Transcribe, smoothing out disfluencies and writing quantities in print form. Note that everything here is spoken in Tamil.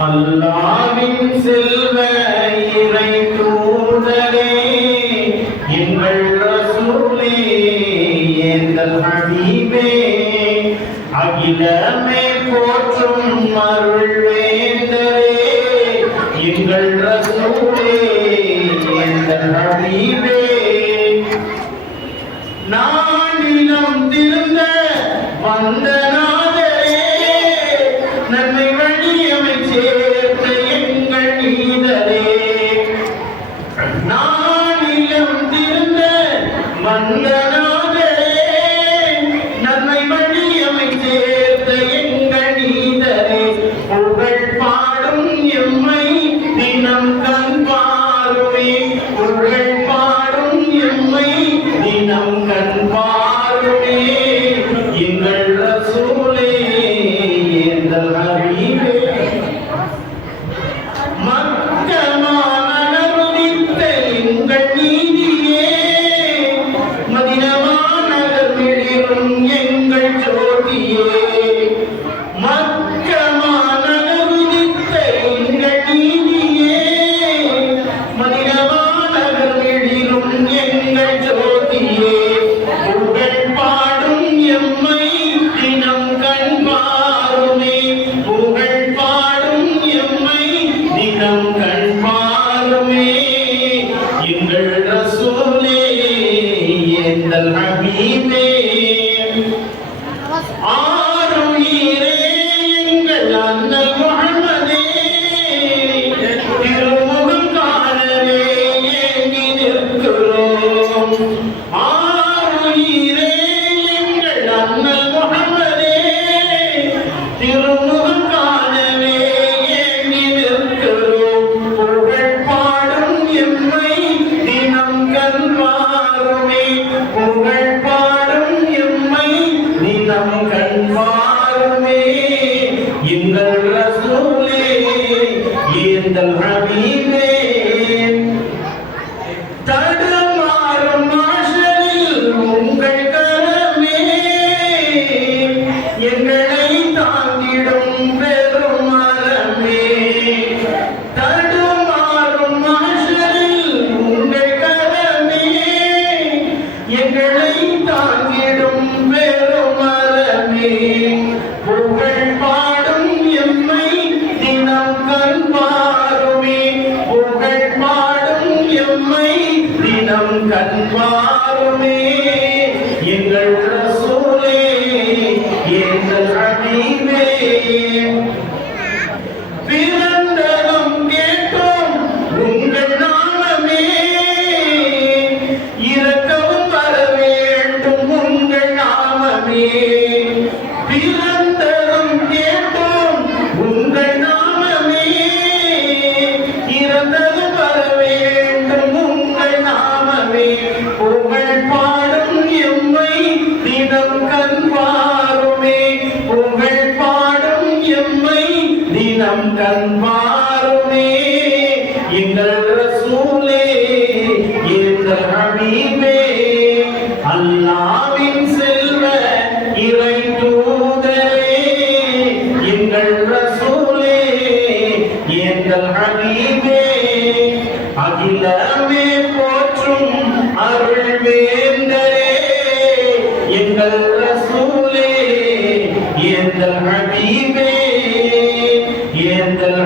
அல்லாஹ்வின் செல்வ இறை தூதரே எங்கள் ரசூலே எங்கள் ஹபீபே அகிலமே போற்றும் அருள் வேந்தரே எங்கள் ரசூலே எங்கள் ஹபீபே நானிலம் திருந்த வந்த நாதரே நன்மை வழியமை சேர்த்த எங்கள் நீதரே நானிலம் திருந்த வந்த நாதரே நன்மை வழியமை சேர்த்த எங்கள் நீதரே புகழ் பாடும் எம்மை தினம் கண் பாருமே புகழ் பாடும் எம்மை தினம் கண் பாருமே எங்கள் ரசூலே எங்கள் ஹபீபே மக்கமாநகருதித்த எங்கள் நீதியே மதினமாநகர் மிளிரும் எங்கள் ஜோதியே மக்கமாநகருதித்த எங்கள் நீதியே மதினமாநகர் மிளிரும் எங்கள் ஜோதியே புகழ் பாடும் எம்மை தினம் கண் பாருமே புகழ் பாடும் எம்மை தினம் கண் பாருமே எங்கள் ரசூலே எங்கள் ஹபீபே ஆருயிரே எங்கள் அண்ணல் முஹம்மதே திருமுகம் காணவே ஏங்கி நிற்கிறோம் ஆருயிரே எங்கள் அண்ணல் முஹம்மதே திருமுகம் காணவே ஏங்கி நிற்கிறோம் புகழ் பாடும் எம்மை தினம் கண் பாருமே புகழ் பாடும் எம்மை தினம் கண் பாருமே எங்கள் ரசூலே எங்கள் ஹபீபே தடுமாறும் மாஷரில் உங்கள் கரமே எங்களை தாங்கிடும் பெரும் மரமே தடுமாறும் மாஷரில் உங்கள் கரமே எங்களை தாங்கிடும் பெரும் மரமே புகழ் பாடும் எம்மை தினம் கண் பாருமே புகழ் பாடும் எம்மை தினம் கண் பாருமே எங்கள் ரசூலே எங்கள் ஹபீபே பிறந்ததும் கேட்டோம் உங்கள் நாமமே இரக்கவும் வர வேண்டும் உங்கள் நாமமே பிறந்ததும் கேட்டோம் உங்கள் நாமமே இறந்ததும் வர வேண்டும் உங்கள் நாமமே புகழ் பாடும் எம்மை தினம் கண் பாருமே புகழ் பாடும் எம்மை தினம் கண் பாருமே எங்கள் ரசூலே எங்கள் ஹபீபே அல்லாஹ்வின் செல்வ இறை தூதரே எங்கள் ரசூலே எங்கள் ஹபீபே அகிலமே போற்றும் அருள் வேந்தரே எங்கள் ரசூலே எங்கள் ஹபீபே எங்கள்